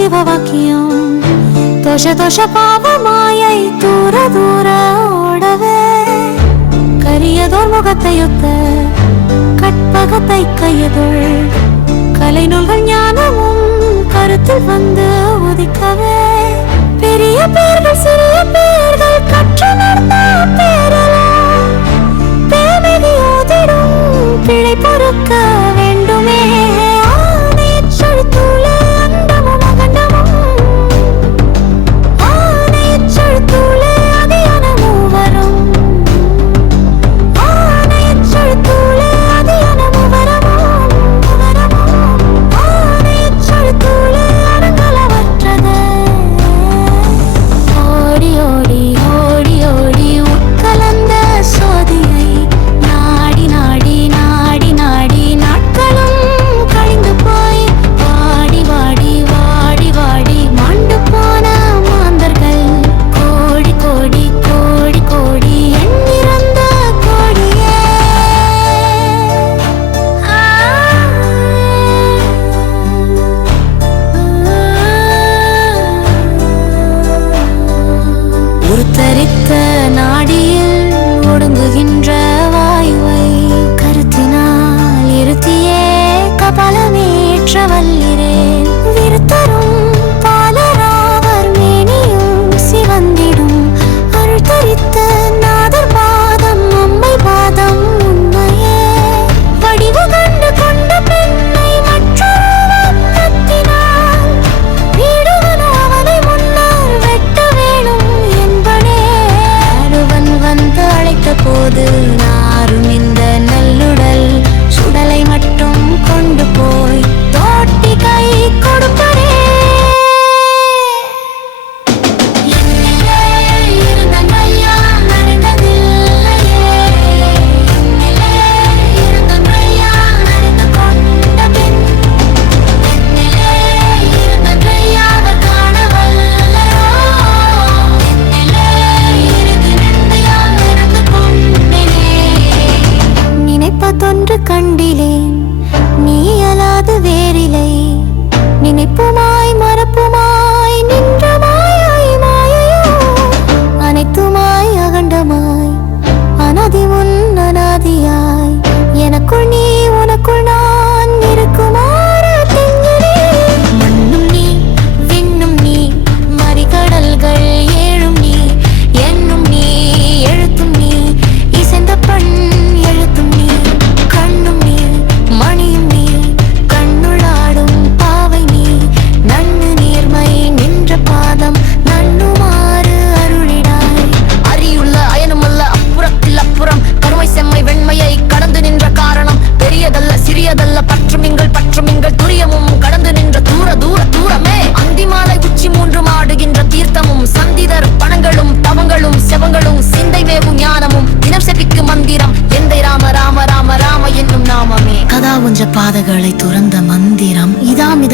சிவவாக்கியம் தோஷ தோஷ பாவ மாயை தூர தூர ஓடவே கரியதோர் முகத்தையொத்த கற்பகத்தை கையதொள் கலை நூல்கள் ஞானமும் கருத்தில் வந்து உதிக்கவே பெரிய பேர்கள் சிறிய பேர்கள் கற்று நடந்த দিব தன்மையை கடந்து நின்ற காரணம் பெரியதல்ல சிறியதல்ல பற்றும் எங்கள் பற்றும் எங்கள் துரியமும் கடந்து நின்ற தூர தூர தூரமே. அந்திமாலை உச்சி மூன்று மாடுகின்ற தீர்த்தமும் சந்திதர் பணம்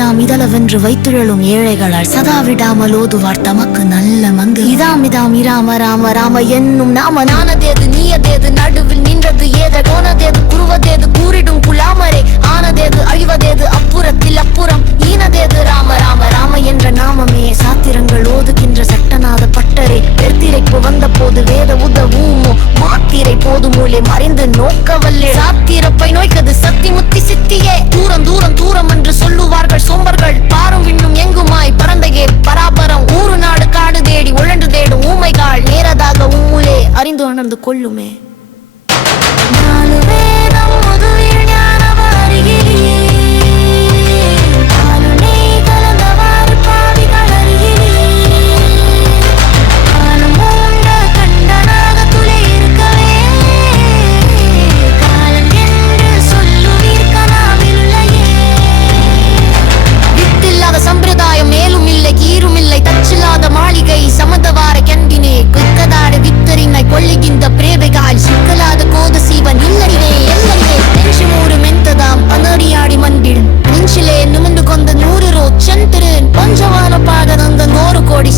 எல்லாம் இதளவென்று வைத்துழலும் ஏழைகளால் சதா விடாமல் ஓதுவார் தமக்கு நல்ல மந்து இதாம் இதாம் இராம ராம ராம என்னும் நாம நானதேது நீயதேது நடுவில் நின்றது ஏத கோணதேது குருவ வந்த போது வேத உதவுமோ? மாத்திரை போது மறைந்து நோக்கவல்லே. சாத்திரப்பை நோய்க்கது சத்தி முத்தி சித்தியே. தூரம் தூரம் தூரம் என்று சொல்லுவார்கள் சோம்பர்கள். பாரும் விண்ணும் எங்குமாய்? பரந்தையே பராபரம். ஊரு நாடு காடு தேடி உழன்று தேடும் ஊமைகால் நேரதாக உம்முலே அறிந்து உணர்ந்து கொள்ளுமே.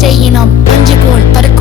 செய்யினோம். பஞ்சு கோள் பறக்கும்